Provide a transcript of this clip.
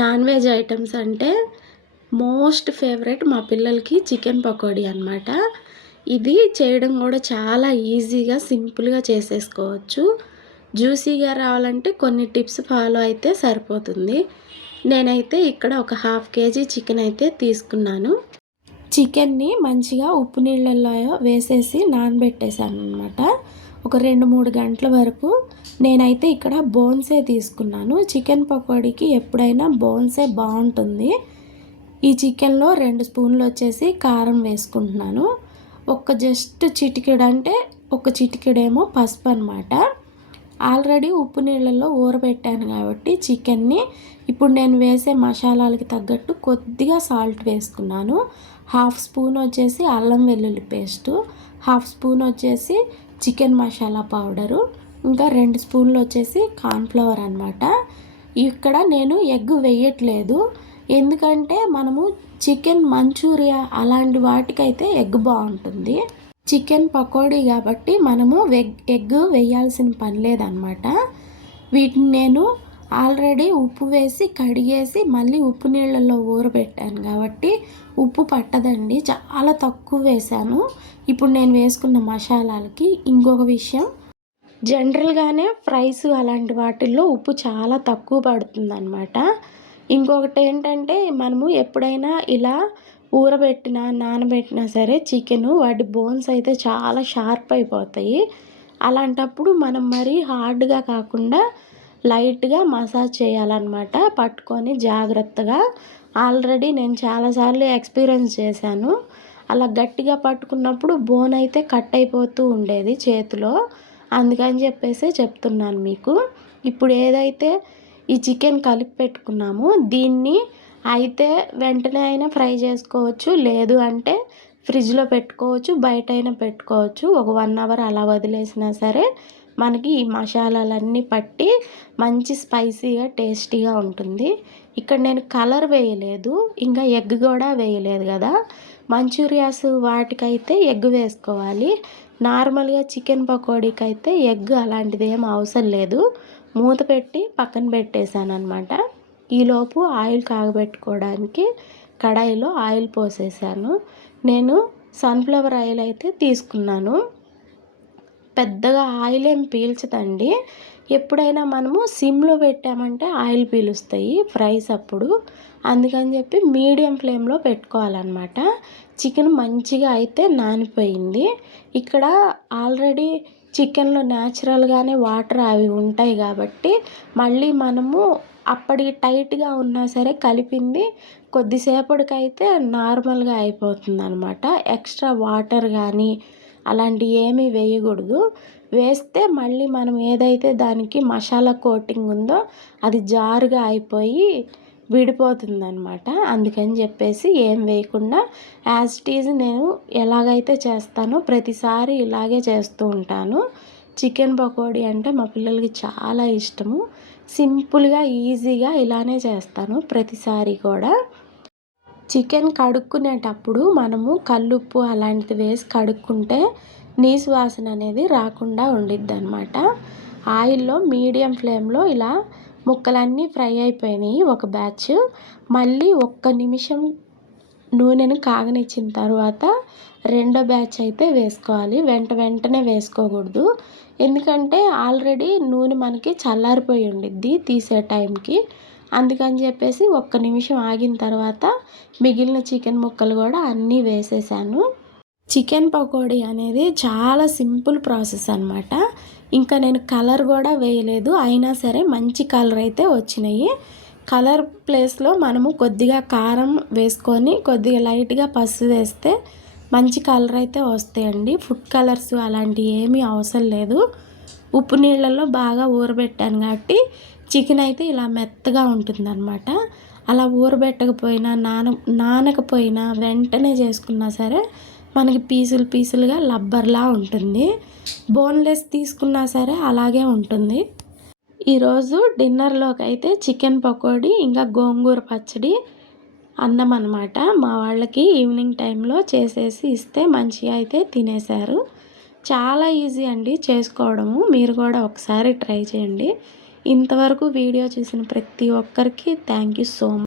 Non veg items అంటే most favourite మా పిల్లలకి చికెన్ పకోడీ అనమాట. ఇది చేయడం కూడా చాలా ఈజీగా, సింపుల్‌గా చేసేసుకోవచ్చు. జ్యూసీగా రావాలంటే కొన్ని టిప్స్ ఫాలో అయితే సరిపోతుంది. నేనైతే ఇక్కడ ఒక హాఫ్ కేజీ చికెన్ అయితే తీసుకున్నాను. చికెన్‌ని మంచిగా ఉప్పు నీళ్ళల్లో వేసేసి నానబెట్టేసాననమాట. ఒక 2, 3 గంటల వరకు. నేనైతే ఇక్కడ బోన్సే తీసుకున్నాను. చికెన్ పకోడీకి ఎప్పుడైనా బోన్సే బాగుంటుంది. ఈ చికెన్లో 2 స్పూన్లు వచ్చేసి కారం వేసుకుంటున్నాను. జస్ట్ చిటికెడు, అంటే ఒక చిటికెడేమో పసుపు అనమాట. ఆల్రెడీ ఉప్పు నీళ్ళల్లో ఊరబెట్టాను కాబట్టి చికెన్ని ఇప్పుడు నేను వేసే మసాలాలకి తగ్గట్టు కొద్దిగా సాల్ట్ వేసుకున్నాను. హాఫ్ స్పూన్ వచ్చేసి అల్లం వెల్లుల్లి పేస్టు, హాఫ్ స్పూన్ వచ్చేసి చికెన్ మసాలా పౌడరు, ఇంకా 2 స్పూన్లు వచ్చేసి కార్న్‌ఫ్లవర్ అనమాట. ఇక్కడ నేను ఎగ్ వేయట్లేదు. ఎందుకంటే మనము చికెన్ మంచూరియా అలాంటి వాటికైతే ఎగ్ బాగుంటుంది. చికెన్ పకోడీ కాబట్టి మనము ఎగ్ వేయాల్సిన పని లేదనమాట. వీటిని నేను ఆల్రెడీ ఉప్పు వేసి కడిగేసి మళ్ళీ ఉప్పు నీళ్ళల్లో ఊరబెట్టాను కాబట్టి ఉప్పు పట్టదండి. చాలా తక్కువ వేశాను. ఇప్పుడు నేను వేసుకున్న మసాలాలకి ఇంకొక విషయం, జనరల్గానే ఫ్రైస్ అలాంటి వాటిల్లో ఉప్పు చాలా తక్కువ పడుతుందన్నమాట. ఇంకొకటి ఏంటంటే, మనము ఎప్పుడైనా ఇలా ఊరబెట్టినా నానబెట్టినా సరే చికెను వాటి బోన్స్ అయితే చాలా షార్ప్ అయిపోతాయి. అలాంటప్పుడు మనం మరీ హార్డ్గా కాకుండా లైట్గా మసాజ్ చేయాలన్నమాట, పట్టుకొని జాగ్రత్తగా. ఆల్రెడీ నేను చాలాసార్లు ఎక్స్పీరియన్స్ చేశాను. అలా గట్టిగా పట్టుకున్నప్పుడు బోన్ అయితే కట్ అయిపోతూ ఉండేది చేతిలో. అందుకని చెప్పేసి చెప్తున్నాను మీకు. ఇప్పుడు ఏదైతే ఈ చికెన్ కలిపి పెట్టుకున్నామో దీన్ని అయితే వెంటనే అయినా ఫ్రై చేసుకోవచ్చు, లేదు అంటే ఫ్రిడ్జ్లో పెట్టుకోవచ్చు, బయట అయినా పెట్టుకోవచ్చు. ఒక 1 అవర్ అలా వదిలేసినా సరే మనకి ఈ మసాలాలన్నీ పట్టి మంచి స్పైసీగా టేస్టీగా ఉంటుంది. ఇక్కడ నేను కలర్ వేయలేదు, ఇంకా ఎగ్ కూడా వేయలేదు కదా. మంచూరియాస్ వాటికైతే ఎగ్ వేసుకోవాలి. నార్మల్గా చికెన్ పకోడీకి అయితే ఎగ్ అలాంటిది ఏం అవసరం లేదు. మూత పెట్టి పక్కన పెట్టేశాను అనమాట. ఈలోపు ఆయిల్ కాగబెట్టుకోవడానికి కడాయిలో ఆయిల్ పోసేసాను. నేను సన్ఫ్లవర్ ఆయిల్ అయితే తీసుకున్నాను. పెద్దగా ఆయిల్ ఏం పీల్చదండి. ఎప్పుడైనా మనము సిమ్లో పెట్టామంటే ఆయిల్ పీలుస్తాయి ఫ్రైస్ అప్పుడు. అందుకని చెప్పి మీడియం ఫ్లేమ్లో పెట్టుకోవాలన్నమాట. చికెన్ మంచిగా అయితే నానిపోయింది. ఇక్కడ ఆల్రెడీ చికెన్లో న్యాచురల్గానే వాటర్ అవి ఉంటాయి కాబట్టి మళ్ళీ మనము అప్పటికి టైట్గా ఉన్నా సరే కలిపింది కొద్దిసేపటికైతే నార్మల్గా అయిపోతుంది అనమాట. ఎక్స్ట్రా వాటర్ కానీ అలాంటివి ఏమీ వేయకూడదు. వేస్తే మళ్ళీ మనం ఏదైతే దానికి మసాలా కోటింగ్ ఉందో అది జారుగా అయిపోయి విడిపోతుందనమాట. అందుకని చెప్పేసి ఏం వేయకుండా యాజ్ ఇట్ ఈజ్ నేను ఎలాగైతే చేస్తానో ప్రతిసారి ఇలాగే చేస్తూ ఉంటాను. చికెన్ పకోడీ అంటే మా పిల్లలకి చాలా ఇష్టము. సింపుల్గా ఈజీగా ఇలానే చేస్తాను ప్రతిసారి కూడా. చికెన్ కడుక్కునేటప్పుడు మనము కల్లుప్పు అలాంటిది వేసి కడుక్కుంటే నీసు వాసన అనేది రాకుండా ఉండిద్దనమాట. ఆయిల్లో మీడియం ఫ్లేమ్లో ఇలా ముక్కలన్నీ ఫ్రై అయిపోయినాయి ఒక బ్యాచ్. మళ్ళీ 1 నిమిషం నూనెను కాగనిచ్చిన తర్వాత రెండో బ్యాచ్ అయితే వేసుకోవాలి. వెంటనే వేసుకోకూడదు. ఎందుకంటే ఆల్రెడీ నూనె మనకి చల్లారిపోయి ఉండిద్ది తీసే టైంకి. అందుకని చెప్పేసి 1 నిమిషం ఆగిన తర్వాత మిగిలిన చికెన్ ముక్కలు కూడా అన్నీ వేసేసాను. చికెన్ పకోడీ అనేది చాలా సింపుల్ ప్రాసెస్ అనమాట. ఇంకా నేను కలర్ కూడా వేయలేదు, అయినా సరే మంచి కలర్ అయితే వచ్చినాయి. కలర్ ప్లేస్లో మనము కొద్దిగా కారం వేసుకొని కొద్దిగా లైట్గా పసుపు వేస్తే మంచి కలర్ అయితే వస్తాయండి. ఫుడ్ కలర్స్ అలాంటివి ఏమీ అవసరం లేదు. ఉప్పు నీళ్ళల్లో బాగా ఊరబెట్టాను కాబట్టి చికెన్ అయితే ఇలా మెత్తగా ఉంటుందన్నమాట. అలా ఊరబెట్టకపోయినా నానకపోయినా వెంటనే చేసుకున్నా సరే మనకి పీసులుగా లబ్బర్లా ఉంటుంది. బోన్లెస్ తీసుకున్నా సరే అలాగే ఉంటుంది. ఈరోజు డిన్నర్లోకి అయితే చికెన్ పకోడీ ఇంకా గోంగూర పచ్చడి, అన్నం అనమాట. మా వాళ్ళకి ఈవినింగ్ టైంలో చేసేసి ఇస్తే మంచిగా అయితే తినేశారు. చాలా ఈజీ అండి చేసుకోవడము. మీరు కూడా ఒకసారి ట్రై చేయండి. ఇంతవరకు వీడియో చూసిన ప్రతి ఒక్కరికి థ్యాంక్ యూ సో మచ్.